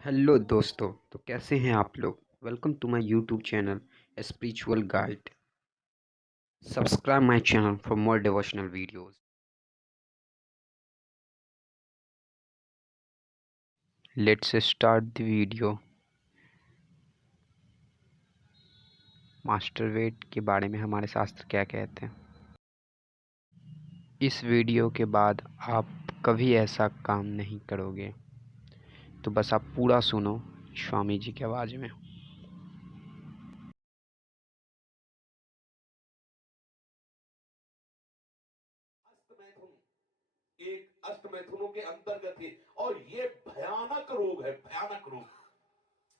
Hello दोस्तों। तो कैसे हैं आप लोग। Welcome to my YouTube channel spiritual guide. Subscribe my channel for more devotional videos. Let's start the video. मास्टरवेट के बारे में हमारे शास्त्र क्या कहते हैं। इस वीडियो के बाद आप कभी ऐसा काम नहीं करोगे, तो बस आप पूरा सुनो स्वामी जी की आवाज़ में। एक अष्टमैथुनों के अंतर्गत है और ये भयानक रोग है, भयानक रोग।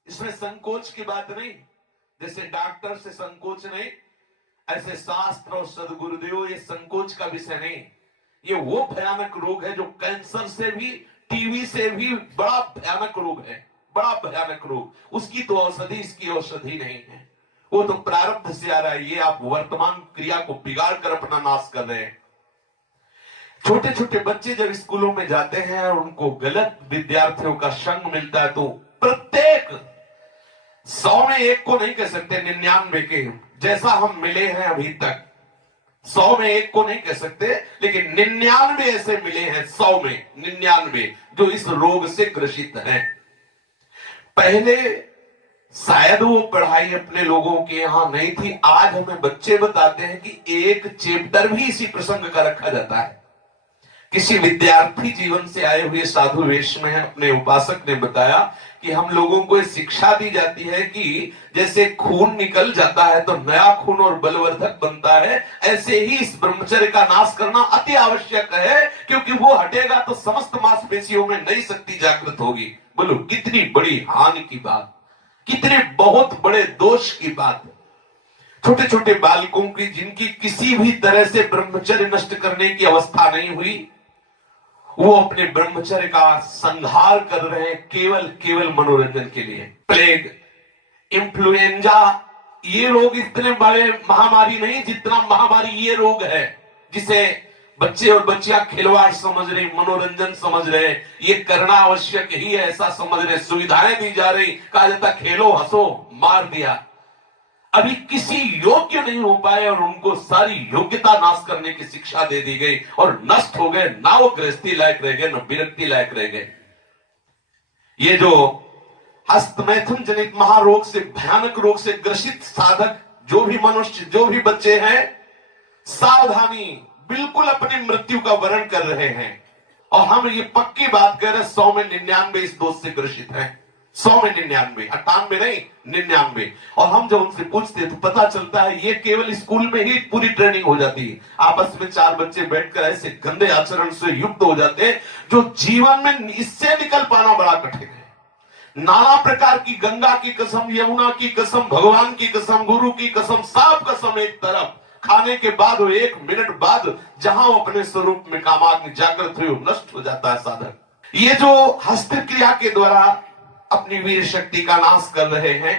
इसमें संकोच की बात नहीं, जैसे डॉक्टर से संकोच नहीं, ऐसे शास्त्र और सदगुरुदेव ये संकोच का विषय नहीं। ये वो भयानक रोग है जो कैंसर से भी, टीवी से भी बड़ा भयानक रोग है, बड़ा भयानक रोग। उसकी तो औषधि, इसकी औषधि नहीं है। वो तो प्रारब्ध से आ रहा है। ये आप वर्तमान क्रिया को बिगाड़ कर अपना नाश कर रहे हैं। छोटे छोटे बच्चे जब स्कूलों में जाते हैं और उनको गलत विद्यार्थियों का संग मिलता है, तो प्रत्येक 100 में एक को नहीं कह सकते, 99 के जैसा हम मिले हैं अभी तक, 100 में एक को नहीं कह सकते, लेकिन 99 ऐसे मिले हैं, 100 में 99 जो इस रोग से ग्रसित हैं। पहले शायद वो पढ़ाई अपने लोगों के यहां नहीं थी। आज हमें बच्चे बताते हैं कि एक चैप्टर भी इसी प्रसंग का रखा जाता है। किसी विद्यार्थी जीवन से आए हुए साधु वेश में अपने उपासक ने बताया कि हम लोगों को शिक्षा दी जाती है कि जैसे खून निकल जाता है तो नया खून और बलवर्धक बनता है, ऐसे ही इस ब्रह्मचर्य का नाश करना अति आवश्यक है, क्योंकि वो हटेगा तो समस्त मांसपेशियों में नई शक्ति जागृत होगी। बोलो कितनी बड़ी हानि की बात, कितने बहुत बड़े दोष की बात। छोटे छोटे बालकों की, जिनकी किसी भी तरह से ब्रह्मचर्य नष्ट करने की अवस्था नहीं हुई, वो अपने ब्रह्मचर्य का संहार कर रहे हैं केवल केवल मनोरंजन के लिए। प्लेग, इन्फ्लुएंजा, ये रोग इतने बड़े महामारी नहीं जितना महामारी ये रोग है, जिसे बच्चे और बच्चियां खिलवाड़ समझ रहे, मनोरंजन समझ रहे। ये करना आवश्यक ही है ऐसा समझ रहे, सुविधाएं दी जा रही, कहा जाता खेलो हंसो, मार दिया। अभी किसी योग्य नहीं हो पाए और उनको सारी योग्यता नाश करने की शिक्षा दे दी गई और नष्ट हो गए। ना वो गृहस्थी लायक रह गए, ना विरक्ति लायक रह गए। ये जो हस्तमैथुन जनित महारोग से, भयानक रोग से ग्रसित साधक जो भी मनुष्य, जो भी बच्चे हैं, सावधानी, बिल्कुल अपनी मृत्यु का वर्ण कर रहे हैं। और हम ये पक्की बात कर रहे हैं, 100 में 99 इस दोष से ग्रसित हैं। 100 में 99, 98 नहीं, 99। और हम जब उनसे पूछते हैं तो पता चलता है ये केवल स्कूल में ही पूरी ट्रेनिंग हो जाती है। आपस में 4 बच्चे बैठकर ऐसे गंदे आचरण से युक्त हो जाते हैं जो जीवन में इससे निकल पाना बड़ा कठिन है। नाना प्रकार की, गंगा की कसम, यमुना की कसम, भगवान की कसम, गुरु की कसम, सब कसम एक तरफ, खाने के बाद 1 मिनट बाद जहां वो अपने स्वरूप में कामाग्नि जागृत हुई, नष्ट हो जाता है साधक। ये जो हस्त क्रिया के द्वारा अपनी वीर शक्ति का नाश कर रहे हैं,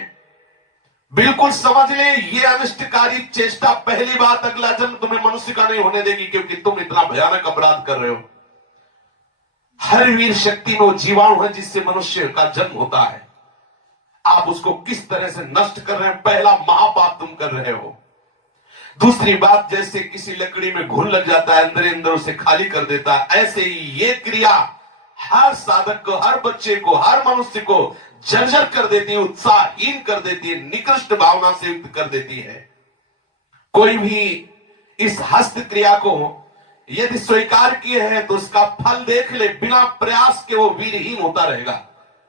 बिल्कुल समझ ले ये अनिष्टकारी चेष्टा पहली बात अगला जन्म तुम्हें मनुष्य का नहीं होने देगी, क्योंकि तुम इतना भयानक अपराध कर रहे हो। हर वीर शक्ति में वो जीवाणु है जिससे मनुष्य का जन्म होता है। आप उसको किस तरह से नष्ट कर रहे हैं, पहला महापाप तुम कर रहे हो। दूसरी बात, जैसे किसी लकड़ी में घुन लग जाता है, अंदर अंदर उसे खाली कर देता है, ऐसे ही ये क्रिया हर साधक को, हर बच्चे को, हर मनुष्य को जर्जर कर देती है, उत्साहहीन कर देती है, निकृष्ट भावना से युक्त कर देती है। कोई भी इस हस्त क्रिया को यदि स्वीकार किए हैं तो उसका फल देख ले, बिना प्रयास के वो वीरहीन होता रहेगा।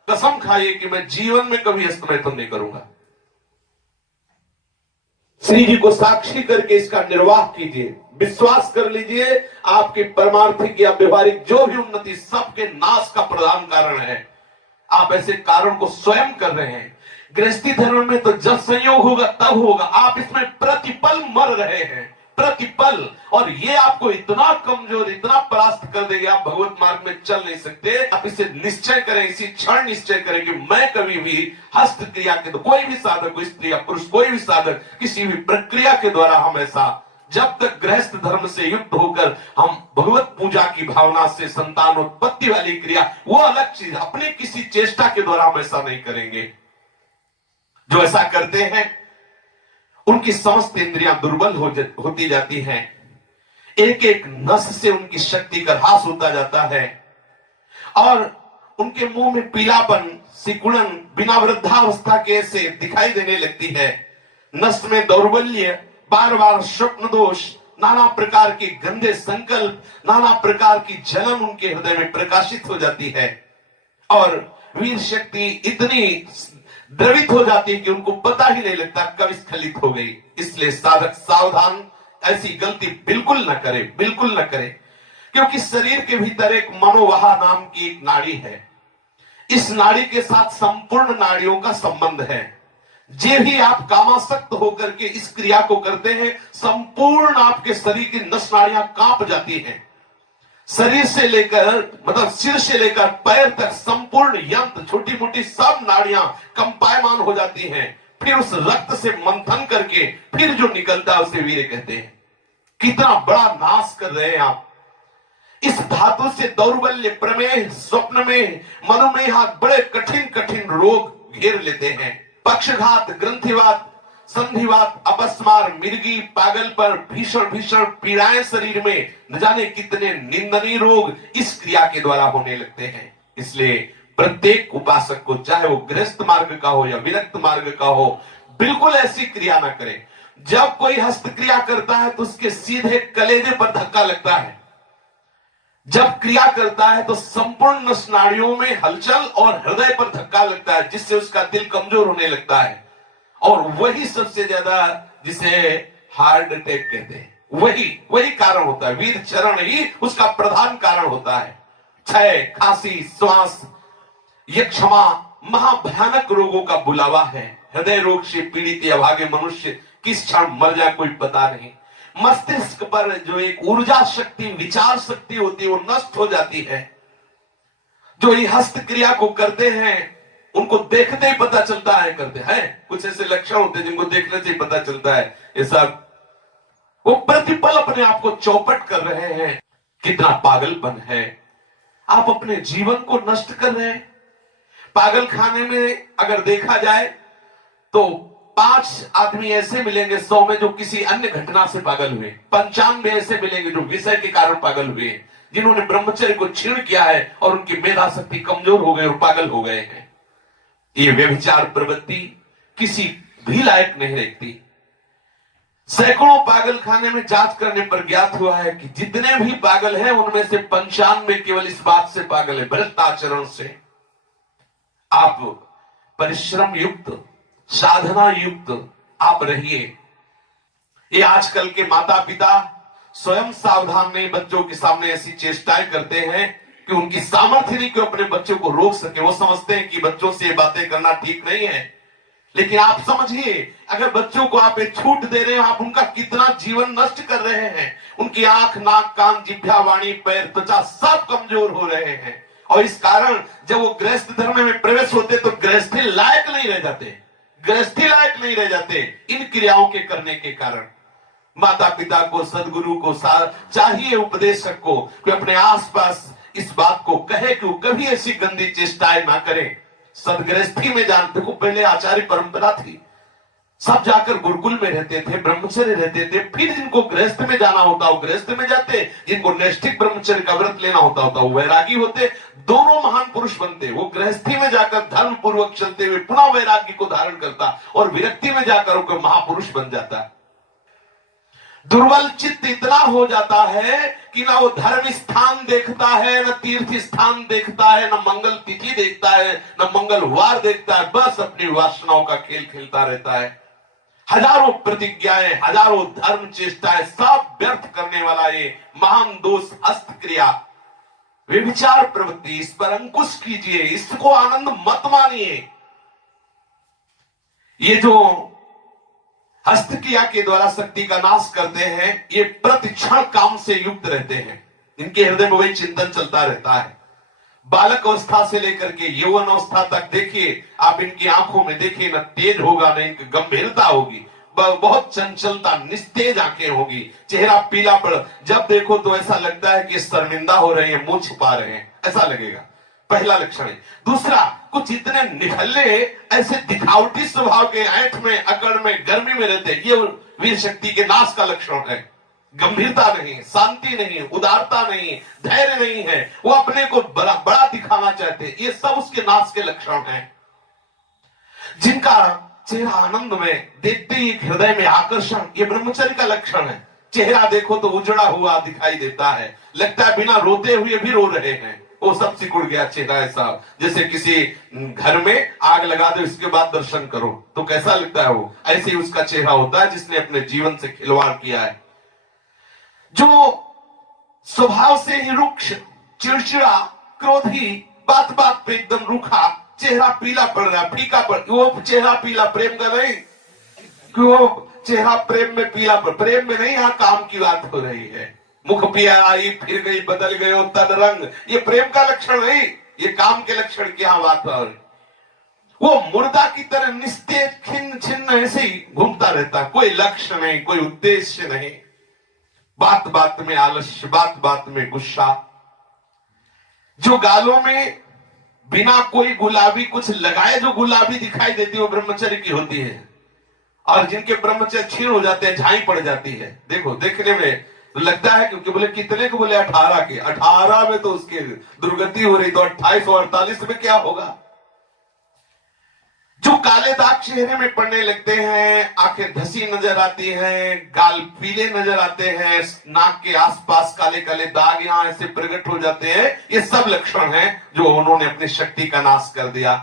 कसम खाइए कि मैं जीवन में कभी हस्तमैथुन नहीं करूंगा। श्री जी को साक्षी करके इसका निर्वाह कीजिए, विश्वास कर लीजिए, आपकी परमार्थिक या व्यवहारिक जो भी उन्नति सबके नाश का प्रधान कारण है। आप ऐसे कारण को स्वयं कर रहे हैं। गृहस्थी धर्म में तो जब संयोग होगा तब होगा, आप इसमें प्रतिपल मर रहे हैं, प्रतिपल। और ये आपको इतना कमजोर, इतना परास्त कर देगा, आप भगवत मार्ग में चल नहीं सकते। आप इसे निश्चय करें, इसी क्षण निश्चय करें कि मैं कभी भी हस्त क्रिया के, तो कोई भी साधक, स्त्री या पुरुष, कोई भी साधक किसी भी प्रक्रिया के द्वारा हम ऐसा जब तक गृहस्थ धर्म से युक्त होकर हम भगवत पूजा की भावना से संतानोत्पत्ति वाली क्रिया, वो अलग चीज, अपने किसी चेष्टा के द्वारा हम ऐसा नहीं करेंगे। जो ऐसा करते हैं उनकी समस्त इंद्रियां दुर्बल होती जाती हैं, एक एक नस से उनकी शक्ति का ह्रास होता जाता है और उनके मुंह में पीलापन, सिकुड़न बिना वृद्धावस्था के से दिखाई देने लगती है। नस में दौर्बल्य, बार बार स्वप्न दोष, नाना प्रकार के गंदे संकल्प, नाना प्रकार की जलन उनके हृदय में प्रकाशित हो जाती है और वीर शक्ति इतनी द्रवित हो जाती है कि उनको पता ही नहीं लगता कब स्खलित हो गई। इसलिए साधक सावधान, ऐसी गलती बिल्कुल न करे, बिल्कुल न करे, क्योंकि शरीर के भीतर एक मनोवाहा नाम की एक नाड़ी है। इस नाड़ी के साथ संपूर्ण नाड़ियों का संबंध है। जे भी आप कामासक्त होकर के इस क्रिया को करते हैं, संपूर्ण आपके शरीर की नस नाड़ियां कांप जाती हैं। शरीर से लेकर, मतलब सिर से लेकर पैर तक संपूर्ण यंत्र, छोटी मोटी सब नाड़ियां कंपायमान हो जाती हैं। फिर उस रक्त से मंथन करके फिर जो निकलता है उसे वीर्य कहते हैं। कितना बड़ा नाश कर रहे हैं आप। इस धातु से दौर्बल्य, प्रमेह, स्वप्न में, मधुमेह, बड़े कठिन कठिन रोग घेर लेते हैं। पक्षघात, ग्रंथिवात, संधिवात, अपस्मार, मिर्गी, पागल पर भीषण भीषण पीड़ाएं शरीर में, न जाने कितने निंदनीय रोग इस क्रिया के द्वारा होने लगते हैं। इसलिए प्रत्येक उपासक को, चाहे वो गृहस्थ मार्ग का हो या विरक्त मार्ग का हो, बिल्कुल ऐसी क्रिया ना करे। जब कोई हस्त क्रिया करता है तो उसके सीधे कलेजे पर धक्का लगता है। जब क्रिया करता है तो संपूर्ण नस नाड़ियों में हलचल और हृदय पर धक्का लगता है, जिससे उसका दिल कमजोर होने लगता है और वही सबसे ज्यादा, जिसे हार्ट अटैक कहते हैं, वही कारण होता है। वीर चरण ही उसका प्रधान कारण होता है। क्षय, खांसी, श्वास, ये क्षमा महाभयानक रोगों का बुलावा है। हृदय रोग से पीड़ित अभागे मनुष्य किस क्षण मर जाए कोई पता नहीं। मस्तिष्क पर जो एक ऊर्जा शक्ति, विचार शक्ति होती है, वो नष्ट हो जाती है। जो ये हस्त क्रिया को करते हैं उनको देखते ही पता चलता है करते हैं। कुछ ऐसे लक्षण होते हैं जिनको देखने से ही पता चलता है ये सब, वो प्रतिपल अपने आप को चौपट कर रहे हैं। कितना पागलपन है। आप अपने जीवन को नष्ट कर रहे हैं। पागल खाने में अगर देखा जाए तो 5 आदमी ऐसे मिलेंगे 100 में जो किसी अन्य घटना से पागल हुए, 95 ऐसे मिलेंगे जो विषय के कारण पागल हुए, जिन्होंने ब्रह्मचर्य को छीण किया है और उनकी मेधा शक्ति कमजोर हो गई और पागल हो गए हैं। ये व्यभिचार प्रवृत्ति किसी भी लायक नहीं रहती। सैकड़ों पागल खाने में जांच करने पर ज्ञात हुआ है कि जितने भी पागल हैं उनमें से 95 केवल इस बात से पागल है, भ्रष्ट आचरण से। आप परिश्रम युक्त, साधना युक्त आप रहिए। ये आजकल के माता पिता स्वयं सावधान नहीं, बच्चों के सामने ऐसी चेष्टाएं करते हैं कि उनकी सामर्थ्य नहीं कि अपने बच्चों को रोक सके। वो समझते हैं कि बच्चों से ये बातें करना ठीक नहीं है, लेकिन आप समझिए, अगर बच्चों को आप एक छूट दे रहे हैं, आप उनका कितना जीवन नष्ट कर रहे हैं। उनकी आंख, नाक, कान, जिह्वा, वाणी, पैर, त्वचा सब कमजोर हो रहे हैं। और इस कारण जब वो गृहस्थ धर्म में प्रवेश होते तो गृहस्थी लायक नहीं रह जाते, गृहस्थी लायक नहीं रह जाते इन क्रियाओं के करने के कारण। माता पिता को, सदगुरु को चाहिए, उपदेशक को, कि अपने आसपास इस बात को कहे कि वो कभी ऐसी गंदी चेष्टाएं ना करें। सदगृहस्थी में जानते को पहले आचार्य परंपरा थी, सब जाकर गुरुकुल में रहते थे, ब्रह्मचर्य रहते थे। फिर जिनको गृहस्थ में जाना होता वो गृहस्थ में जाते, जिनको नैष्ठिक ब्रह्मचर्य का व्रत लेना होता वो वैरागी होते। दोनों महान पुरुष बनते। वो गृहस्थी में जाकर धर्म पूर्वक चलते हुए पुनः वैरागी को धारण करता और विरक्ति में जाकर वो महापुरुष बन जाता। दुर्बल चित्त इतना हो जाता है कि ना वो धर्म स्थान देखता है, न तीर्थ स्थान देखता है, न मंगल तिथि देखता है, न मंगलवार देखता है। बस अपनी वासनाओं का खेल खेलता रहता है। हजारों प्रतिज्ञाएं, हजारों धर्म चेष्टाएं सब व्यर्थ करने वाला ये महान दोष हस्त क्रिया, व्यभिचार प्रवृत्ति, इस पर अंकुश कीजिए, इसको आनंद मत मानिए। ये जो हस्त क्रिया के द्वारा शक्ति का नाश करते हैं, ये प्रतिक्षण काम से युक्त रहते हैं। इनके हृदय में वही चिंतन चलता रहता है। बालक अवस्था से लेकर के यौवन अवस्था तक देखिए आप, इनकी आंखों में देखिए, न तेज होगा न इनकी गंभीरता होगी, बहुत चंचलता, निस्तेज आंखें होगी, चेहरा पीला पड़, जब देखो तो ऐसा लगता है कि शर्मिंदा हो रहे हैं, मुंह छुपा रहे हैं, ऐसा लगेगा। पहला लक्षण है। दूसरा, कुछ इतने निखल्ले, ऐसे दिखावटी स्वभाव के, ऐंठ में, अकड़ में, गर्मी में रहते हैं, ये वीर शक्ति के नाश का लक्षण है। गंभीरता नहीं, शांति नहीं, उदारता नहीं, धैर्य नहीं है, वो अपने को बड़ा बड़ा दिखाना चाहते हैं, ये सब उसके नाश के लक्षण हैं। जिनका चेहरा आनंद में, देखते ही हृदय में आकर्षण, ये ब्रह्मचर्य का लक्षण है। चेहरा देखो तो उजड़ा हुआ दिखाई देता है, लगता है बिना रोते हुए भी रो रहे हैं, वो सब सिकुड़ गया चेहरा ऐसा, जैसे किसी घर में आग लगा दो, इसके बाद दर्शन करो तो कैसा लगता है, वो ऐसे ही उसका चेहरा होता है जिसने अपने जीवन से खिलवाड़ किया है। जो स्वभाव से ही रुक्ष, चिड़चिड़ा, क्रोधी, बात बात पे एकदम रूखा, चेहरा पीला पड़ रहा है, फीका पड़, वो चेहरा पीला प्रेम का नहीं कि वो चेहरा प्रेम में पीला पड़, प्रेम में नहीं, यहाँ काम की बात हो रही है। मुख पिया आई फिर गई, बदल गयो तन रंग, ये प्रेम का लक्षण नहीं, ये काम के लक्षण की यहाँ बात हो रही। वो मुर्दा की तरह निस्तेज, खिन्न छिन्न ऐसे ही घूमता रहता, कोई लक्ष्य नहीं, कोई उद्देश्य नहीं, बात बात में आलस्य, बात बात में गुस्सा। जो गालों में बिना कोई गुलाबी कुछ लगाए जो गुलाबी दिखाई देती है वो ब्रह्मचर्य की होती है, और जिनके ब्रह्मचर्य क्षीण हो जाते हैं, झाई पड़ जाती है। देखो देखने में तो लगता है क्योंकि बोले कितने को, बोले 18 के, 18 में तो उसकी दुर्गति हो रही, तो 28 और 48 में क्या होगा। जो काले दाग चेहरे में पड़ने लगते हैं, आंखें धसी नजर आती हैं, गाल पीले नजर आते हैं, नाक के आसपास काले काले दाग यहां ऐसे प्रकट हो जाते हैं, ये सब लक्षण हैं जो उन्होंने अपनी शक्ति का नाश कर दिया।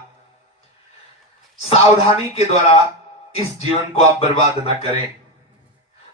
सावधानी के द्वारा इस जीवन को आप बर्बाद न करें।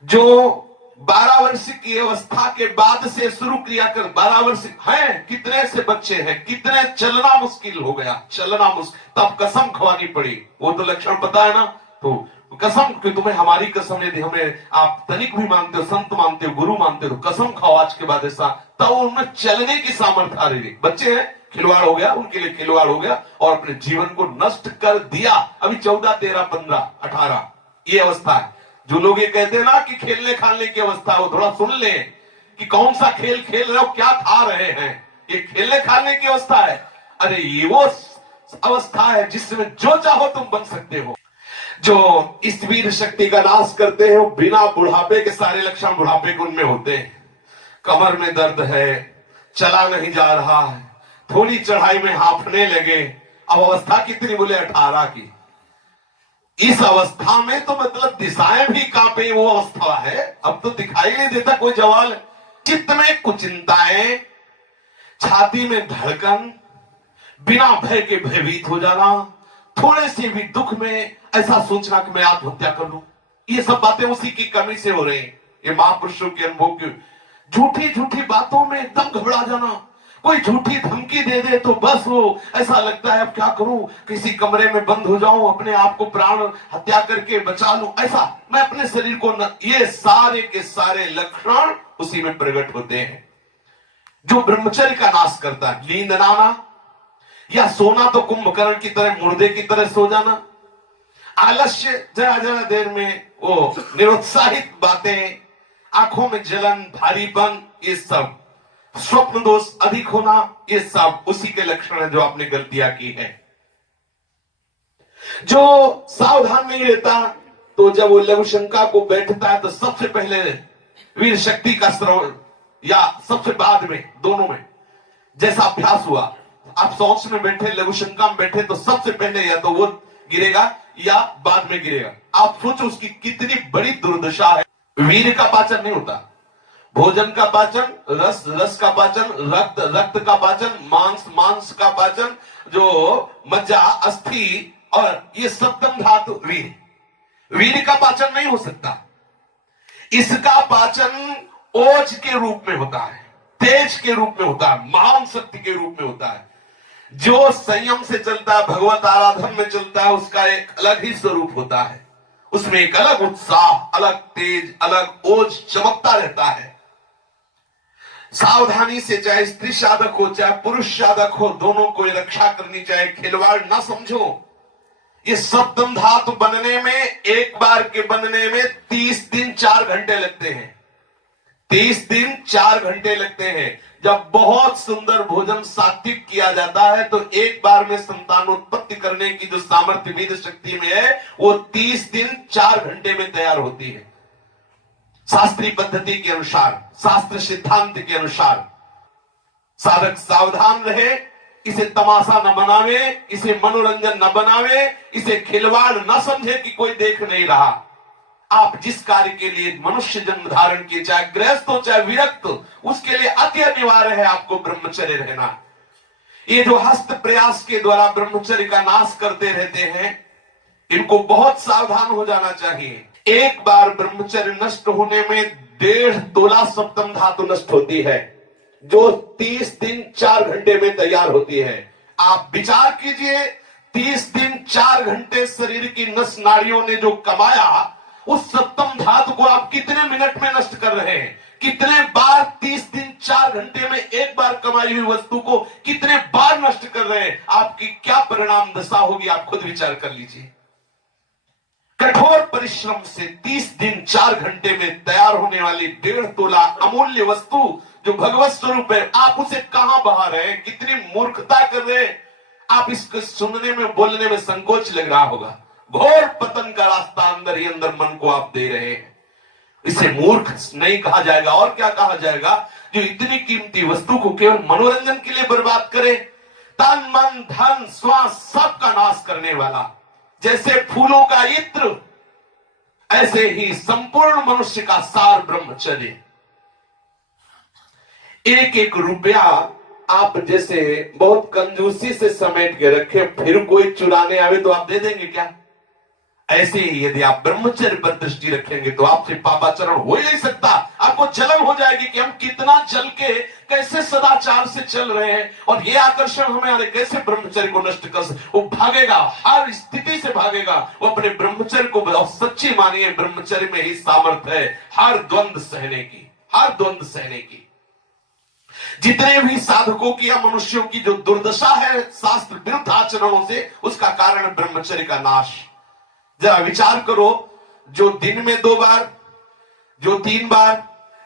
जो 12 वर्ष की अवस्था के बाद से शुरू किया कर, 12 वर्ष हैं, कितने से बच्चे हैं, कितने चलना मुश्किल हो गया, चलना मुश्किल, तब कसम खवानी पड़ी, वो तो लक्षण पता है ना, तो कसम कि तुम्हें हमारी कसम, यदि हमें आप तनिक भी मानते हो, संत मानते हो, गुरु मानते हो, कसम खाओ आज के बाद ऐसा, तब उनमें चलने की सामर्थ्य आ रही। बच्चे हैं, खिलवाड़ हो गया, उनके लिए खिलवाड़ हो गया और अपने जीवन को नष्ट कर दिया। अभी 14, 13, 15, 18 ये अवस्था है। जो लोग ये कहते हैं ना कि खेलने खालने की अवस्था, वो थोड़ा सुन ले कि कौन सा खेल खेल रहे हो, क्या खा रहे हैं, ये खेलने खालने की अवस्था है। अरे ये वो अवस्था है जिसमें जो चाहो तुम बन सकते हो। जो इस वीर शक्ति का नाश करते हैं, बिना बुढ़ापे के सारे लक्षण बुढ़ापे के उनमें होते हैं। कमर में दर्द है, चला नहीं जा रहा है, थोड़ी चढ़ाई में हांफने लगे, अब अवस्था कितनी, बोले 18 की। इस अवस्था में तो मतलब दिशाएं भी कांपे, वो अवस्था है, अब तो दिखाई नहीं देता कोई जवाल। चित्त में कुचिंताएं, छाती में धड़कन, बिना भय के भयभीत हो जाना, थोड़े से भी दुख में ऐसा सोचना कि मैं आत्महत्या कर लूं, ये सब बातें उसी की कमी से हो रही। ये महापुरुषों के अनुभव की झूठी झूठी बातों में एकदम घबरा जाना, कोई झूठी धमकी दे दे तो बस वो ऐसा लगता है अब क्या करूं, किसी कमरे में बंद हो जाऊं, अपने आप को प्राण हत्या करके बचा लूं, ऐसा मैं अपने शरीर को न, ये सारे के सारे लक्षण उसी में प्रकट होते हैं। जो ब्रह्मचर्य का नाश करता है, नींद ना आना या सोना तो कुंभकर्ण की तरह, मुर्दे की तरह सो जाना, आलस्य, जरा जरा देर में वो निरुत्साहित बातें, आंखों में जलन, भारीपन, ये सब स्वप्न दोष अधिक होना, ये सब उसी के लक्षण है जो आपने गलतियां की है। जो सावधान नहीं रहता तो जब वो लघु शंका को बैठता है तो सबसे पहले वीर शक्ति का श्रवण या सबसे बाद में, दोनों में जैसा अभ्यास हुआ, आप सोच में बैठे, लघु शंका में बैठे तो सबसे पहले या तो वो गिरेगा या बाद में गिरेगा। आप सोचो उसकी कितनी बड़ी दुर्दशा है। वीर का पाचन नहीं होता, भोजन का पाचन, रस रस का पाचन, रक्त रक्त का पाचन, मांस मांस का पाचन, जो मज्जा, अस्थि और ये सप्तम धातु वीर का पाचन नहीं हो सकता। इसका पाचन ओज के रूप में होता है, तेज के रूप में होता है, महान शक्ति के रूप में होता है। जो संयम से चलता है, भगवत आराधन में चलता है, उसका एक अलग ही स्वरूप होता है, उसमें एक अलग उत्साह, अलग तेज, अलग ओज चमकता रहता है। सावधानी से, चाहे स्त्री साधक हो चाहे पुरुष साधक हो, दोनों को रक्षा करनी चाहिए। खिलवाड़ ना समझो, ये सप्तम धातु बनने में, एक बार के बनने में 30 दिन 4 घंटे लगते हैं। 30 दिन 4 घंटे लगते हैं। जब बहुत सुंदर भोजन सात्विक किया जाता है तो एक बार में संतानोत्पत्ति करने की जो सामर्थ्य वेद शक्ति में है वो 30 दिन 4 घंटे में तैयार होती है, शास्त्रीय पद्धति के अनुसार, शास्त्र सिद्धांत के अनुसार। साधक सावधान रहे, इसे तमाशा न बनावे, इसे मनोरंजन न बनावे, इसे खिलवाड़ न समझे कि कोई देख नहीं रहा। आप जिस कार्य के लिए मनुष्य जन्म धारण किए, चाहे गृहस्थ हो चाहे विरक्त, उसके लिए अति अनिवार्य है आपको ब्रह्मचर्य रहना। ये जो हस्त प्रयास के द्वारा ब्रह्मचर्य का नाश करते रहते हैं, इनको बहुत सावधान हो जाना चाहिए। एक बार ब्रह्मचर्य नष्ट होने में 1.5 तोला सप्तम धातु नष्ट होती है, जो 30 दिन 4 घंटे में तैयार होती है। आप विचार कीजिए, 30 दिन 4 घंटे शरीर की नस नाड़ियों ने जो कमाया, उस सप्तम धातु को आप कितने मिनट में नष्ट कर रहे हैं? कितने बार 30 दिन 4 घंटे में एक बार कमाई हुई वस्तु को कितने बार नष्ट कर रहे हैं? आपकी क्या परिणाम दशा होगी, आप खुद विचार कर लीजिए। कठोर परिश्रम से 30 दिन 4 घंटे में तैयार होने वाली 1.5 तोला अमूल्य वस्तु जो भगवत स्वरूप है, आप उसे कहां बहा रहे हैं? कितनी मूर्खता कर रहे हैं? आप इसको सुनने में, बोलने में संकोच लग रहा होगा। घोर पतन का रास्ता अंदर ही अंदर मन को आप दे रहे हैं। इसे मूर्ख नहीं कहा जाएगा और क्या कहा जाएगा? जो इतनी कीमती वस्तु को केवल मनोरंजन के लिए बर्बाद करे, तन मन धन श्वास सबका नाश करने वाला। जैसे फूलों का इत्र, ऐसे ही संपूर्ण मनुष्य का सार ब्रह्मचर्य। एक एक रुपया आप जैसे बहुत कंजूसी से समेट के रखे, फिर कोई चुराने आवे तो आप दे देंगे क्या? ऐसे ही यदि आप ब्रह्मचर्य पर दृष्टि रखेंगे तो आपसे पापाचरण हो ही नहीं सकता। आपको जलन हो जाएगी कि हम कितना जल के कैसे सदाचार से चल रहे हैं और ये आकर्षण हमें कैसे ब्रह्मचर्य को नष्ट कर सकते। वो भागेगा, हर स्थिति से भागेगा। वो अपने ब्रह्मचर्य को सच्ची मानिए, ब्रह्मचर्य में ही सामर्थ्य है हर द्वंद्व सहने की, हर द्वंद्व सहने की। जितने भी साधकों की या मनुष्यों की जो दुर्दशा है शास्त्र विरुद्ध आचरणों से, उसका कारण ब्रह्मचर्य का नाश। जरा विचार करो, जो दिन में 2 बार, जो 3 बार,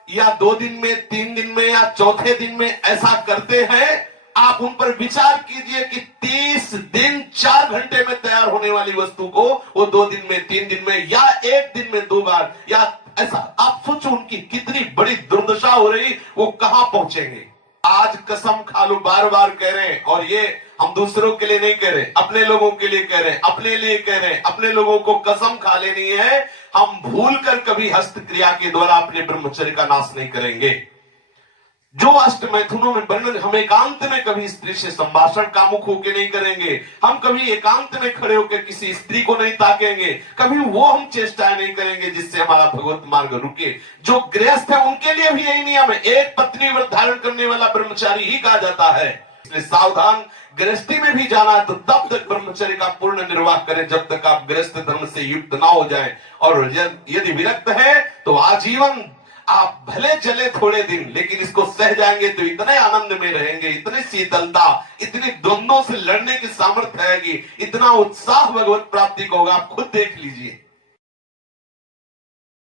या 2 दिन में, 3 दिन में, या चौथे दिन में ऐसा करते हैं, आप उन पर विचार कीजिए कि 30 दिन 4 घंटे में तैयार होने वाली वस्तु को वो 2 दिन में, 3 दिन में, या 1 दिन में 2 बार, या ऐसा आप सोचो उनकी कितनी बड़ी दुर्दशा हो रही, वो कहां पहुंचेंगे। आज कसम खा लो, बार बार कह रहे हैं, और ये हम दूसरों के लिए नहीं कह रहे, अपने लोगों के लिए कह रहे हैं, अपने लिए कह रहे हैं। अपने लोगों को कसम खा लेनी है, हम भूल कर कभी हस्त क्रिया के द्वारा अपने ब्रह्मचर्य का नाश नहीं करेंगे। जो अष्ट मैथुनों में वर्णन, हम एकांत में कभी स्त्री से संभाषण कामुक होकर नहीं करेंगे, हम कभी एकांत में खड़े होकर किसी स्त्री को नहीं ताकेंगे, कभी वो हम चेष्टाएं नहीं करेंगे जिससे हमारा भगवत मार्ग रुके। जो गृहस्थ है उनके लिए भी यही नियम है, एक पत्नी व्रत धारण करने वाला ब्रह्मचारी ही कहा जाता है। इसलिए सावधान, गृहस्थी में भी जाना है तो तब तक ब्रह्मचर्य का पूर्ण निर्वाह करें जब तक आप गृहस्थ धर्म से युक्त ना हो जाएं। और यदि विरक्त है तो आजीवन आप भले चले थोड़े दिन, लेकिन इसको सह जाएंगे तो इतने आनंद में रहेंगे, इतनी शीतलता, इतनी द्वंद्वों से लड़ने की सामर्थ्य आएगी, इतना उत्साह भगवत प्राप्ति को होगा, आप खुद देख लीजिए।